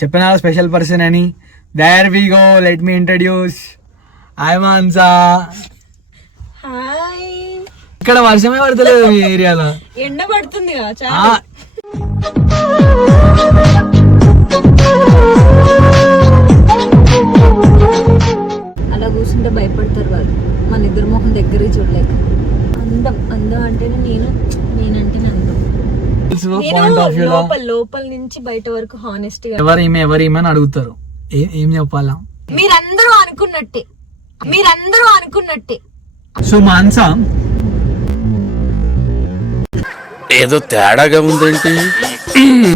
చెప్పిన special person అని. There we go, let me introduce. Hi Mansa. Hi. ఇక్కడ వర్షమే పడతలేదు మీ ఏరియాలో. ఎండ పడుతుంది అలా కూర్చుంటే భయపడతారు వాళ్ళు, మన ఇద్దరు మొహం దగ్గర చూడలేక. అందం అందం అంటేనే నేనంటే అందం. లోపల నుంచి బయట వరకు హానెస్ట్ గా ఎవరు అని అడుగుతారు. ఏం చెప్పాలా? మీరందరూ అనుకున్నట్టే. సో మాన్సా, ఏదో తేడాగా ఉందేంటి?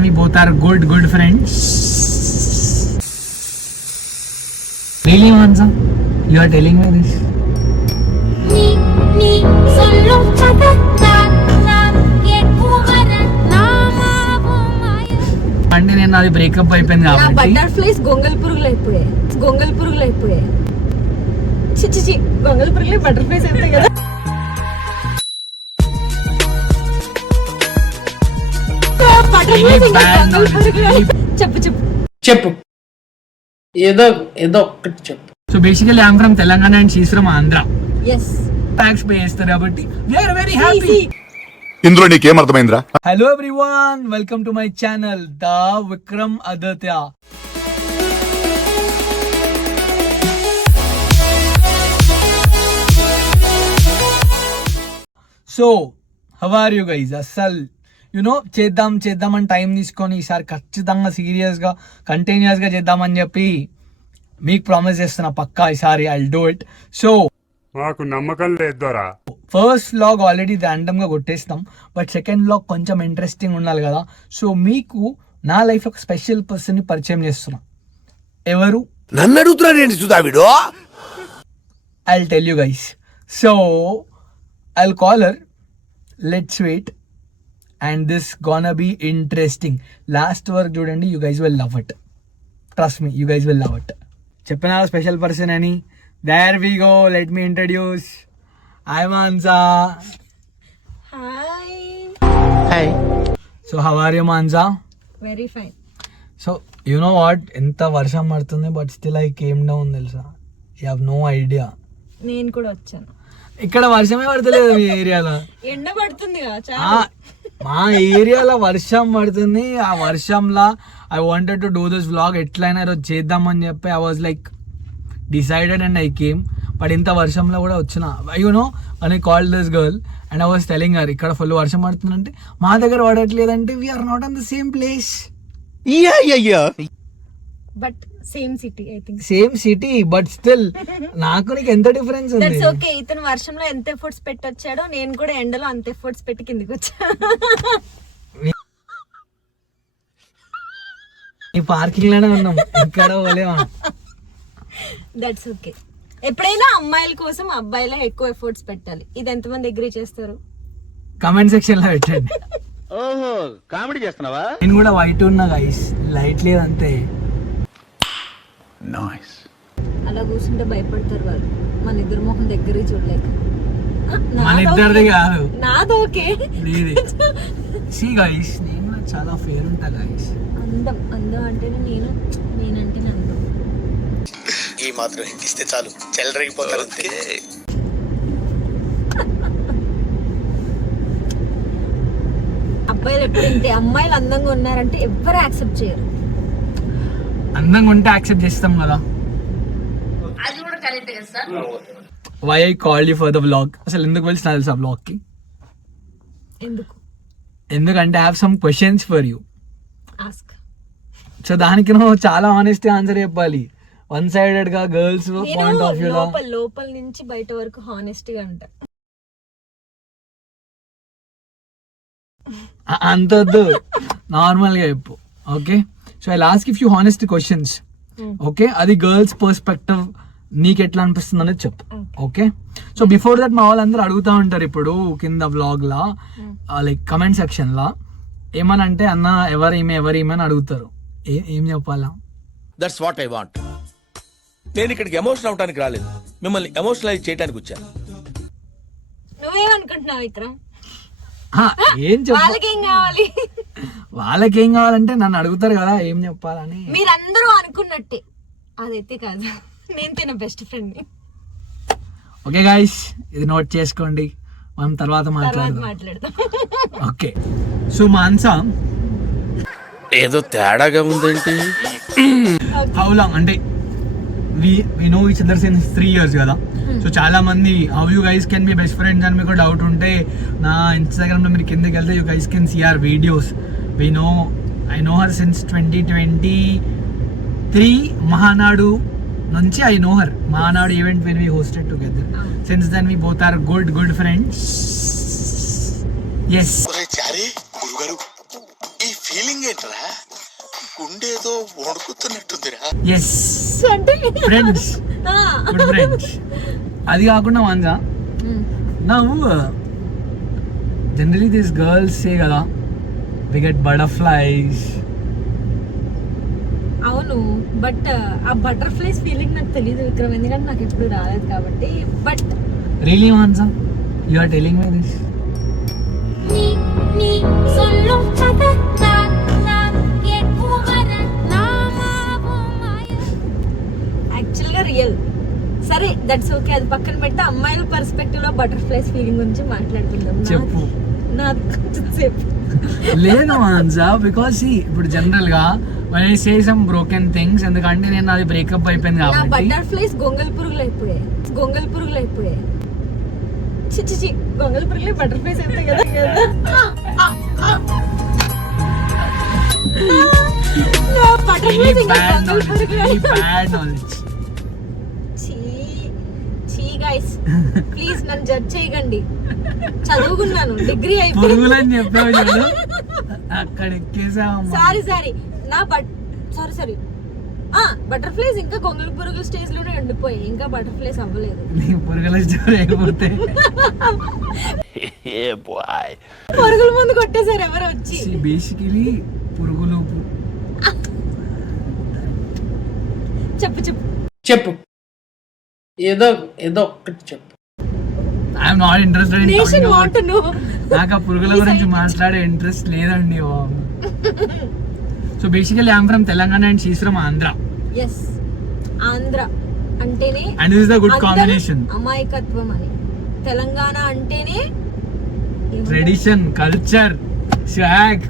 we both are good friends. Really Mansa, you are telling me this? అంటే నేను అది బ్రేకప్ అయిపోయింది కాబట్టి బటర్ఫ్లైస్ గొంగల్ పురుగులు అయిపోయాయి. చిచి గొంగల్ పురుగులే బటర్ఫ్లైస్ అవుతాయి కదా. చెప్పు ఏదో ఒక్కటి చెప్పు. So basically I'm from Telangana and she's from Andhra. yes tax pay చేస్తారు కాబట్టి we are very happy. ఇందులో నీకేం అర్థమైందిరా? Hello everyone, welcome to my channel the Vikram Aditya. So how are you guys? అస్సలు చేద్దాం అని టైం తీసుకొని ఈసారి ఖచ్చితంగా సీరియస్గా కంటిన్యూస్గా చేద్దామని చెప్పి మీకు ప్రామిస్ చేస్తున్నా. పక్కా ఈసారి ఐల్ డూ ఇట్. సో మాకు నమ్మకం లేదురా. ఫస్ట్ వ్లాగ్ ఆల్రెడీ ర్యాండమ్గా కొట్టేస్తాం, బట్ సెకండ్ వ్లాగ్ కొంచెం ఇంట్రెస్టింగ్ ఉండాలి కదా. సో మీకు నా లైఫ్ ఒక స్పెషల్ పర్సన్ని పరిచయం చేస్తున్నా. ఎవరు? నన్ను అడుగుతున్నాడు సుధావిడో. I'll tell you guys. So I'll call her. Let's wait. And this gonna be interesting. Last work చూడండి, you guys will love it. Trust me, you guys will love it. చెప్పిన special person అని. There we go. Let me introduce. Hi Mansa. Hi. So how are you Mansa? Very fine. So you know what? ఎంత వర్షం పడుతుంది, but still I came down తెలుసా. You have no idea. నేను కూడా వచ్చాను. ఇక్కడ వర్షమే పడతలేదు మీ ఏరియాలో. ఎండ పడుతుంది మా ఏరియాలో వర్షం పడుతుంది. ఆ వర్షంలో I wanted to do this vlog. ఎట్లయినా ఈరోజు చేద్దామని చెప్పి I was like decided and I came. But ఇంత వర్షంలో కూడా వచ్చిన అని call this girl and I was telling her ఇక్కడ ఫుల్ వర్షం పడుతుందంటే మా దగ్గర పడట్లేదంటే we are not on the same place. But same city I think. Same city but still నాకు నీకు ఎంత డిఫరెన్స్ ఉంది. That's okay. ఇతను వర్షంలో ఎంత ఎఫర్ట్స్ పెట్టి వచ్చాడో నేను కూడా ఎండలో అంత ఎఫర్ట్స్ పెట్టి కిందికి వచ్చా. ఈ పార్కింగ్ లోనే ఉన్నాం, ఇక్కడ పోలేమా. That's okay. ఎప్పుడైనా అమ్మాయిల కోసం అబ్బాయిలే ఎక్కువ ఎఫర్ట్స్ పెట్టాలి. ఇది ఎంతమంది అగ్రీ చేస్తారు? కమెంట్ సెక్షన్ లో పెట్టండి. ఓహో, కామెడీ చేస్తున్నావా? నేను కూడా వైట్ ఉన్నా గైస్, లైట్ లేదు అంతే. అలా కూర్చుంటే భయపడతారు వాళ్ళు, మన ఇద్దరు మొహం దగ్గర చూడలేక. మన ఇద్దరిది కాదు, నాది ఓకే. సీ గైస్, నేను చాలా ఫేర్ ఉంటా గైస్. అందం అంటేనే నేనంటే అందం. ఈ మాత్రం ఇస్తే చాలు, చెల్లరగిపోతారు. అబ్బాయిలు ఎప్పుడు ఇంతే. అమ్మాయిలు అందంగా ఉన్నారంటే ఎవ్వరు యాక్సెప్ట్ చేయరు. అందంగా ఉంటే యాక్సెప్ట్ చేస్తాం కదా. Why I called you for the vlog? అసలు ఎందుకు వెళ్తున్నా తెలుసా వ్లాగ్ కి? ఎందుకంటే I have some questions for you. Ask. So దానికి నువ్వు చాలా ఆనెస్ట్ ఆన్సర్ చెప్పాలి. వన్ సైడెడ్ గా గర్ల్స్ పాయింట్ ఆఫ్ వ్యూ లోపల నుంచి బయట వరకు హానెస్ట్ గా ఉంటా. అంతొద్దు, నార్మల్ గా చెప్పు. Okay, so I ask you few honest questions. Okay, అది గర్ల్స్ పర్స్పెక్టివ్ నీకు ఎట్లా అనిపిస్తుంది అనేది చెప్పు. ఓకే, సో బిఫోర్ దట్ మా వాళ్ళందరూ అడుగుతా ఉంటారు ఇప్పుడు కింద వ్లాగ్ లా, లైక్ కమెంట్ సెక్షన్ లా ఏమని అంటే, అన్న ఎవరేమే అని అడుగుతారు. ఏం చెప్పాలా? That's what I want. నేను ఇక్కడికి ఎమోషనల్ అవడానికి రాలేదు, మిమ్మల్ని ఎమోషనలైజ్ చేయడానికి వచ్చాను. నువ్వేమనుకుంటున్నావు విక్రమ్? ఏం వాళ్ళకేం కావాలి? వాళ్ళకి ఏం కావాలంటే నన్ను అడుగుతారు కదా ఏం చెప్పాలని. మీరందరూ అనుకున్నట్టే అదైతే కాదు, నేను తిన బెస్ట్ ఫ్రెండ్. ఓకే గైస్, ఇది నోట్ చేసుకోండి, మనం తర్వాత మాట్లాడదాం. ఓకే, సో మాన్సా ఏదో తేడాగా ఉందేంటి? హౌ లాంగ్ అంటే we know each other since 3 years కదా. సో చాలా మంది how you guys can be best friends అని మీకు డౌట్ ఉంటే నా ఇన్స్టాగ్రామ్లో మీరు కిందకి వెళ్తే you guys can see our videos. I know her since 2023 Mahanadu నుంచి. I know her Mahanadu event when we hosted together. Since then we both are good friends. Yes గురుగారు ఈ ఫీలింగ్ ఏంట్రా? గుండేదో వణుకుతున్నట్టుందిరా. Yes friends, good friends. అది కాకుండా మాన్సా, నవ్వు జనరలీ దిస్ గర్ల్స్ సే కదా వి గెట్ బటర్ఫ్లైస్. అవును, బట్ ఆ బటర్ఫ్లైస్ ఫీలింగ్ నాకు తెలియదు విక్రమ్, ఎందుకంటే నాకు ఎప్పుడు రాలేదు కాబట్టి. But really Mansa, you are telling me this? యాక్చువల్గా రియల్. సరే, దట్స్ ఓకే, అది పక్కన పెడితే అమ్మాయిల పర్స్పెక్టివ్ లో బటర్ఫ్లైస్ ఫీలింగ్ గురించి మాట్లాడుకుందాం. చెప్పు. నాకు కొంచెం సేపు లేదు మాన్సా, బికాస్ ఇప్పుడు జనరల్ గా when I say some broken things, ఎందుకంటే నేను అది బ్రేకప్ అయిపోయింది నా కాబట్టి. బటర్ఫ్లైస్ గొంగల్ పురుగులు అయిపోయాయి. చి గొంగల్ పురుగులే బటర్ఫ్లైస్ అవుతాయి కదా. నా బటర్ఫ్లైస్ ఇంకా గొంగల్ పురుగులు. Bad knowledge. చీ గైస్, ప్లీజ్ నన్ను జడ్జ్ చేయకండి. చదువుకున్నాను, డిగ్రీ పురుగులని అయిపోయింది. చెప్పావు చూడు, అక్కడ ఎక్కేసావు. సారీ నా సారీ బటర్ఫ్లైస్ ఇంకా గొంగళ పురుగుల స్టేజ్ లోనే ఉండిపోయి, ఇంకా బటర్ఫ్లైస్ అవ్వలేదు. నీ పురుగుల స్టోరీ అయిపోతే పురుగుల ముందు కొట్టేశారు ఎవరు వచ్చి. బేసికలీ పురుగులు చెప్పు ఏదో ఒక్కటి చెప్పు. I'm not interested nation want to know. నాకు ఆ పురుగుల గురించి మాట్లాడే ఇంట్రెస్ట్ లేదండి. So basically I'm from Telangana and she's from Andhra. Yes, Andhra అంటేనే and this is the good combination. అమాయకత్వం అని. తెలంగాణ అంటేనే ట్రెడిషన్, కల్చర్, స్వాగ్,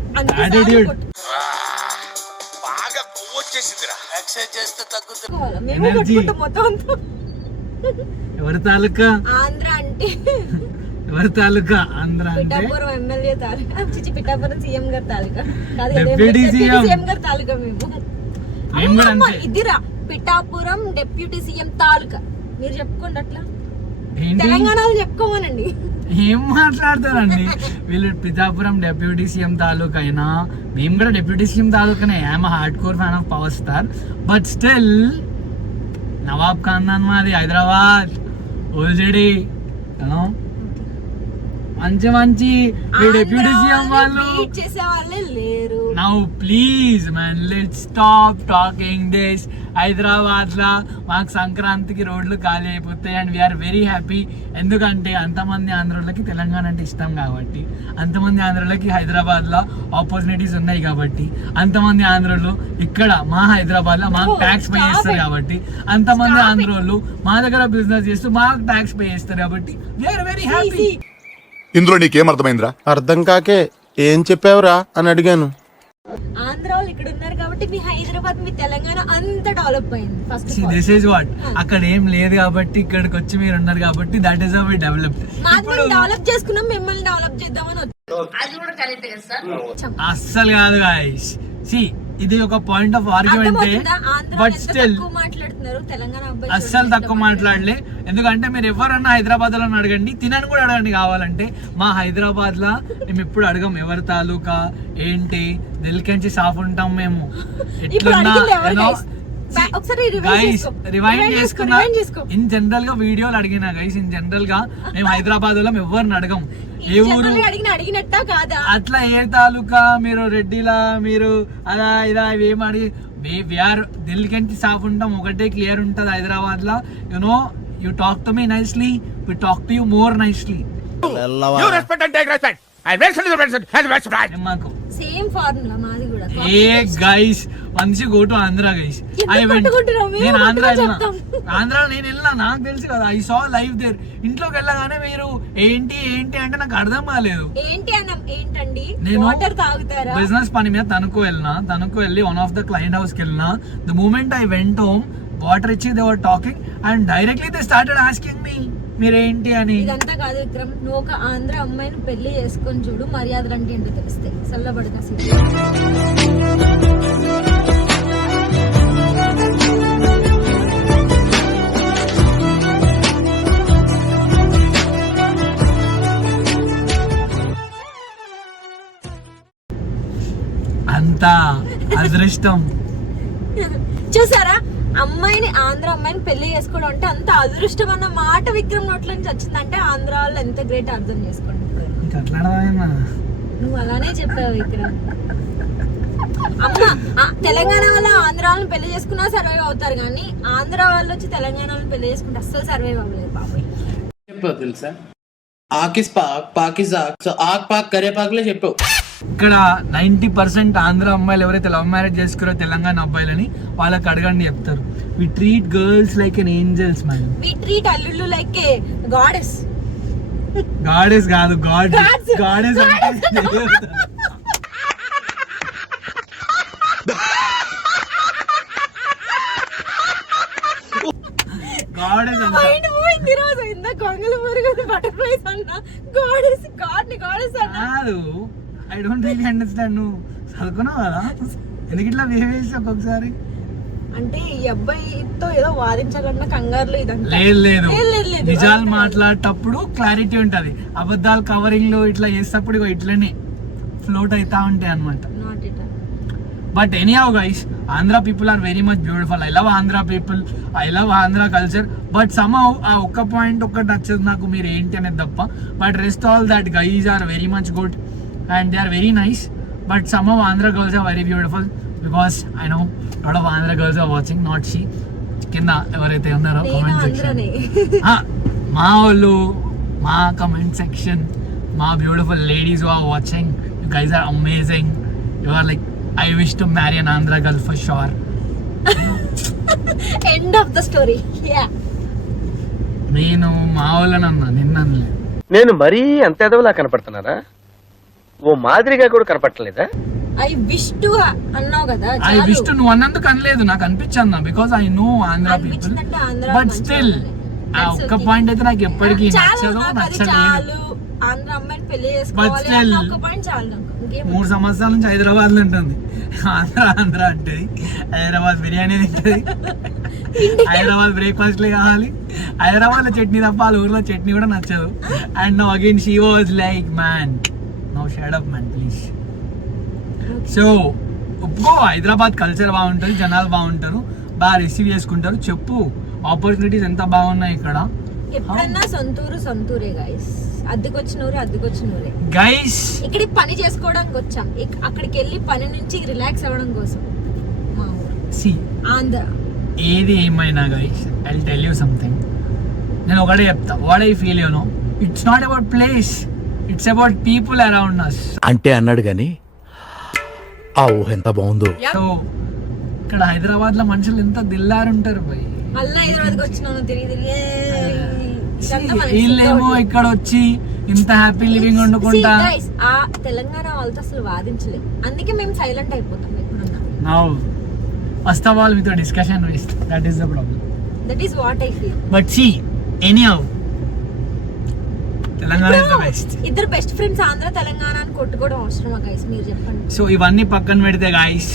యాటిట్యూడ్. బాగా కొవ్వు వచ్చేసిందిరా. ఎక్సర్సైజ్ చేస్తే తగ్గుతుంది. మేము Energy. కొట్టుకుంటాం మొత్తం అంతా. ఎవరి తాలూకా? ఆంధ్ర అంటే ఎవరి తాలూకా? ఆంధ్ర అంటే పిఠాపురం ఎమ్మెల్యే తాలూకా, పిఠాపురం సీఎం గారి తాలూకా కాదు, Deputy CM. సీఎం గారి తాలూకా. మేము కూడా అమ్మమ్మ, అంతే. ఇదిరా పిఠాపురం డిప్యూటీ సీఎం తాలూకా. మీరు చెప్పుకోండి అట్లా. ఏంటి? తెలంగాణలో చెప్పుకోమనండి. ఏం మాట్లాడతారండి వీళ్ళు? పిఠాపురం డెప్యూటీ సీఎం తాలూకా అయినా మేము కూడా డెప్యూటీ సీఎం తాలూకానే. I'm hard core fan of power star, but still నవాబ్ ఖాన్దాన్ మాది, హైదరాబాద్, ఓల్జడి, మంచి డిప్యూటీ సీఎం వాళ్ళు. beat చేసే వాళ్ళే లేరు. Now please man, let's stop talking this. Hyderabad లా మాకు సంక్రాంతికి రోడ్లు ఖాళీ అయిపోతాయి అండ్ వీఆర్ వెరీ హ్యాపీ. ఎందుకంటే అంతమంది ఆంధ్రులకి తెలంగాణ అంటే ఇష్టం కాబట్టి, అంతమంది ఆంధ్రులకి హైదరాబాద్ లో ఆపర్చునిటీస్ ఉన్నాయి కాబట్టి, అంతమంది ఆంధ్రులు ఇక్కడ మా హైదరాబాద్ లో మాకు ట్యాక్స్ పే చేస్తారు కాబట్టి, అంతమంది ఆంధ్రులు మా దగ్గర బిజినెస్ చేస్తూ మాకు ట్యాక్స్ పే చేస్తారు కాబట్టి వీఆర్ వెరీ హ్యాపీ. ఇందులో నీకేం అర్థమైందిరా? అర్థం కాకే ఏం చెప్పావురా అని అడిగాను. ఆంధ్ర వాళ్ళు ఇక్కడ ఉన్నారు కాబట్టి మీ హైదరాబాద్, మీ తెలంగాణ అంత డెవలప్ అయింది. First this is what. అక్కడ ఏం లేదు కాబట్టి ఇక్కడికి వచ్చి మీరు ఉన్నారు కాబట్టి that is how we develop. Develop చేసుకున్నాం, మిమ్మల్ని డెవలప్ చేద్దామని అస్సలు కాదు గాయ్స్. సి ఇది ఒక point of argument, but still మాట్లాడుతున్నారు. తెలంగాణ అస్సలు తక్కువ మాట్లాడలే. ఎందుకంటే మీరు ఎవరన్నా హైదరాబాద్ లో అడగండి, తినని కూడా అడగండి కావాలంటే. మా హైదరాబాద్ లా మేము ఎప్పుడు అడగం ఎవరి తాలూకా ఏంటి, దిల్కెంచి సాఫ్ ఉంటాం మేము. ఎట్లున్నా గైస్ రివైండ్ చేసుకున్నా. ఇన్ జనరల్ గా వీడియోలు అడిగినా గైస్, ఇన్ జనరల్ గా మేము హైదరాబాద్ లో ఎవరిని అడగం. ఏ ఊరు అడిగినట్టా కాదా, అట్లా ఏ తాలూకా, మీరు రెడ్డిలా, మీరు అలా ఇలా ఏం అడిగి వీఆర్ దిల్కెంచి సాఫ్ ఉంటాం. ఒకటే క్లియర్ ఉంటది హైదరాబాద్ లా. You talk to me nicely, we talk to you more nicely. You respect and take respect. And respect is respect. And respect. మాకు సేమ్ ఫార్ములా మాది కూడా. Hey guys once you go to Andhra guys, I went, నేను ఆంధ్ర వెళ్ళినా, ఆంధ్ర నేను వెళ్ళినా, నాకు తెలుసు కదా, ఐ సా లైవ్ దేర్. ఇంట్లోకి వెళ్ళగానే మీరు ఏంటి ఏంటి అంటే నాకు అర్థం కాలేదు. ఏంటండి నేను వాటర్ తాగుతారా? బిజినెస్ పని మీద తణుకు వెళ్ళి one of the client house కి వెళ్ళినా. The moment I went home, water ఇచ్చి they were talking and directly they started asking me మీరేంటి అని. ఇదంతా కాదు విక్రమ్, నువ్వు ఒక ఆంధ్ర అమ్మాయిని పెళ్లి చేసుకొని చూడు, మర్యాదలు అంటే ఏంటో తెలిస్తే చల్లబడతా. అంతా అదృష్టం. చూసారా, అమ్మాయిని ఆంధ్ర అమ్మాయిని పెళ్లి చేసుకోవడం అంటే అంత అదృష్టం అన్న మాట విక్రమ్ నోట్ల నుంచి వచ్చిందంటే ఆంధ్ర వాళ్ళు ఎంత గ్రేట్ అర్థం చేసుకోండి. ఇంకా అట్లా అర్థమైందా? నువ్వు అలానే చెప్పావు విక్రమ్. అమ్మ తెలంగాణ వాళ్ళు ఆంధ్ర వాళ్ళని పెళ్లి చేసుకున్నా సర్వైవ్ అవుతారు, కానీ ఆంధ్ర వాళ్ళు వచ్చి తెలంగాణ వాళ్ళని పెళ్లి చేసుకుంటే అస్సలు సర్వైవ్ అవ్వలేదు బాబాయ్. చెప్పావు తెలుసా, ఆకిస్ పాక్ పాకిస్ ఆక్, సో ఆక్ పాక్ కరే పాక్లే చెప్పావు. ఇక్కడ 90% ఆంధ్ర అమ్మాయిలు ఎవరైతే లవ్ మ్యారేజ్ చేసుకురో తెలంగాణ అబ్బాయిలని వాళ్ళకి అడగండి చెప్తారు. We treat girls like an angels man. We treat అల్లుళ్ళు లైక్ ఏ గాడెస్. గాడెస్ కాదు, గాడెస్ గాడెస్ అంటే గాడెస్ అంటే మైండ్ పోయింది ఈ రోజు. ఇంత కొంగలు మురుగులు బటర్ఫ్లైస్ అన్నా గాడెస్, గాడ్ ని గాడెస్ అన్నా కాదు. I don't really understand. నువ్వు చదువుకున్నావు కదా, ఎందుకు ఇట్లా బిహేవ్ చేసి ఒక్కొక్కసారి? అంటే ఈ అబ్బాయితో ఏదో వాదించాలన్న కంగారులో ఇదంతా. లేదు లేదు. నిజాలు మాట్లాడేటప్పుడు క్లారిటీ ఉంటది, అబద్ధాలు కవరింగ్ లో ఇట్లా చేసేటప్పుడు ఇగో ఇట్లనే ఫ్లోట్ అవుతా ఉంటాయి అన్నమాట. Not it. But anyhow guys, Andhra people are very much beautiful. I love Andhra people, I love Andhra culture. But somehow ఆ ఒక్క పాయింట్ ఒక్కటి నచ్చదు నాకు, మీరు ఏంటి అనేది తప్ప. But rest all that guys are very much good and they are very nice, but some of Andhra girls are very beautiful because I know a lot of Andhra girls are watching, not she. కింద ఎవరైతే ఉన్నారో comment section, మా వాళ్ళు, మా comment section, మా beautiful ladies who are watching, you guys are amazing. You are like, I wish to marry an Andhra girl for sure. End of the story. Yeah. నేను మా వాళ్ళనన్నా, నిన్నలే. నేను మరీ అంత ఎదవలా కనపడుతున్నారా? ఓ మాదిరిగా కూడా కనపడలేదా? ఐ విష్ టు అన్నావు కదా, ఐ విష్ టు నువ్వు అన్నందుకు అనలేదు, నాకు అనిపించన్నా because I know Andhra people. But still ఆ ఒక్క పాయింట్ అయితే నాకు ఎప్పటికీ నచ్చదు, నచ్చలేదు. ఆంధ్ర అమ్మాయిని పెళ్లి చేసుకోవాలి అన్న ఒక్క పాయింట్ చాలు నాకు. 3 సంవత్సరాల నుంచి హైదరాబాద్ లో ఉంటుంది. ఆంధ్ర అంటే హైదరాబాద్ బిర్యానీ తింటది, హైదరాబాద్ బ్రేక్ఫాస్ట్ కావాలి, హైదరాబాద్ లో చట్నీ తప్ప వాళ్ళ ఊర్లో చట్నీ కూడా నచ్చదు. And now again she was like, man now shut up man please. So ఒప్పుకో, హైదరాబాద్ కల్చర్ బాగుంటుంది, జనాలు బాగుంటారు, బాగా రిసీవ్ చేసుకుంటారు. చెప్పు, ఆపర్చునిటీస్ ఎంత బాగున్నాయి ఇక్కడ. ఎప్పుడన్నా సొంతూరే గైస్, అద్దెకొచ్చినూరే గైస్. ఇక్కడ పని చేసుకోవడానికి వచ్చాం, అక్కడికి వెళ్ళి పని నుంచి రిలాక్స్ అవ్వడం కోసం. మా ఊరు సి ఆంధ్ర. ఏది ఏమైనా guys, I will tell you something. నేను ఒకటే చెప్తా, what I feel, you know, it's not about place, it's about people around us. అంటే అన్నాడు గాని ఆ ఊహ ఎంత బాగుందో. సో ఇక్కడ హైదరాబాద్ లో మనుషులు ఎంత దిల్లారుంటారు భయ్. మళ్ళీ హైదరాబాద్కి వచ్చినాను తిరిగి వీళ్ళేమో ఇక్కడ వచ్చి ఇంత హ్యాపీ లివింగ్ వండుకుంటా. ఆ తెలంగాణ వాళ్ళతో అసలు వాదించలేదు, అందుకే మేము సైలెంట్ అయిపోతాం ఎప్పుడన్నా. నౌ ఫస్ట్ ఆఫ్ ఆల్ మీతో discussion waste, that is the problem. That is what I feel. But see anyhow, Telangana is the best. ఇద్దరు బెస్ట్ ఫ్రెండ్స్ ఆంధ్ర తెలంగాణ అని కొట్టుకోవడం అవసరమా గైస్, మీరు చెప్పండి. సో ఇవన్నీ పక్కన పెడితే గైస్,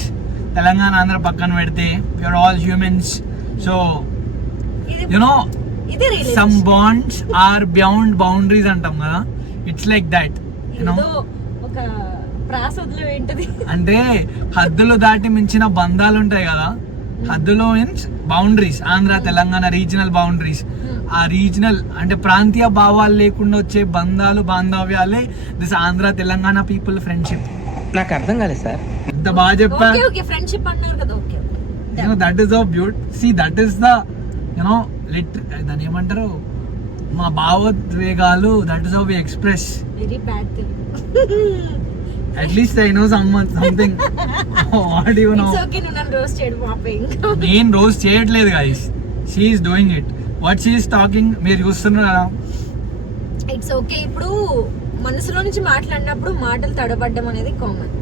తెలంగాణ ఆంధ్ర పక్కన పెడితే, you're all humans. So you know, some bonds are beyond boundaries అంటాం కదా, it's like that, you know. ఒక ప్రాసద్లో ఏంటది అంటే హద్దులు దాటి మించిన బంధాలు ఉంటాయి కదా, హద్దులో means boundaries. Andhra Telangana regional boundaries. ఆ రీజనల్ అంటే ప్రాంతీయ భావాలు లేకుండా వచ్చే బంధాలు, బాంధవ్యాలే this Andhra Telangana people friendship. నాకు అర్థం కాలేదు సార్. ఎంత బాగా చెప్పా. ఓకే ఫ్రెండ్షిప్ అన్నారు కదా, okay that is the beauty. See that is the, you know, దాన్ని ఏమంటారు, మా భావోద్వేగాలు, that is how we express. Very bad thing. At least I know something. What you know? It's okay, నువ్వు నన్ను రోస్ట్ చేయడం ఆపే ఇంకా. నేను రోజు చేయట్లేదు guys, she's doing it. What she's talking మీరు చూస్తున్నారా? It's okay. ఇప్పుడు మనసులో నుంచి మాట్లాడినప్పుడు మాటలు తడబడ్డం అనేది కామన్.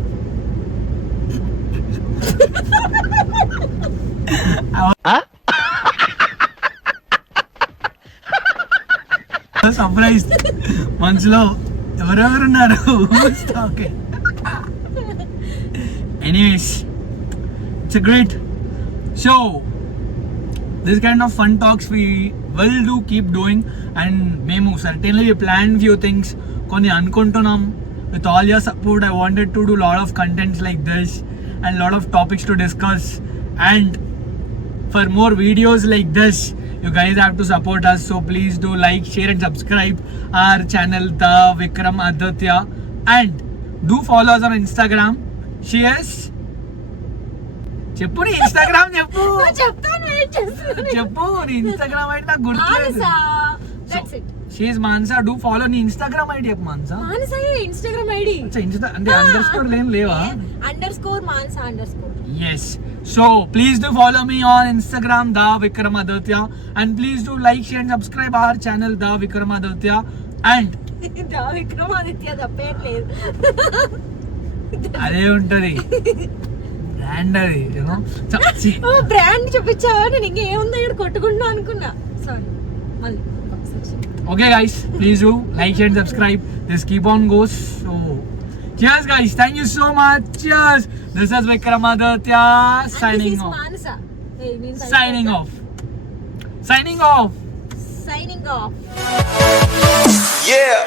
సర్ప్రైజ్ మనసులో ఎవరెవరున్నారు? Okay, anyways it's great. So this kind of fun talks we will do keep doing, and మేము certainly we planned few things కొన్ని అనుకుంటున్నాం. With all your support I wanted to do lot of contents like this and lot of topics to discuss, and for more videos like this you guys have to support us, so please do like, share and subscribe our channel The Vikram Aditya, and do follow us on Instagram. Cheers. చెప్పు నీ Instagram చెప్పు. చెప్తాను, wait చేస్తున్నాను. చెప్పు నీ Instagram ID నాకు గుర్తులేదు. That's it. She is Mansa. Do follow నీ ఇన్స్టాగ్రామ్ ఐడి చెప్పు Mansa. Manasa Instagram ID. Insta అంటే అండర్స్కోర్ లేం లేవా? _ Manasa _ yes, so please do follow me on Instagram The Vikram Aditya, and please do like, share and subscribe our channel The Vikram Aditya, and దా విక్రమాదిత్య తప్పేం లేదు. అదే ఉంటది brand అది, you know. ఓ brand చూపించావా? నేను ఇంకా ఏముందో ఇక్కడ కొట్టుకుంటా అనుకున్నా. సారీ, మళ్ళీ okay guys, please do like, share and subscribe. This keep on goes. So cheers guys, thank you so much. Cheers. This is Vikram Aditya signing off. Manasa Signing off. Signing off. Signing off. Yeah.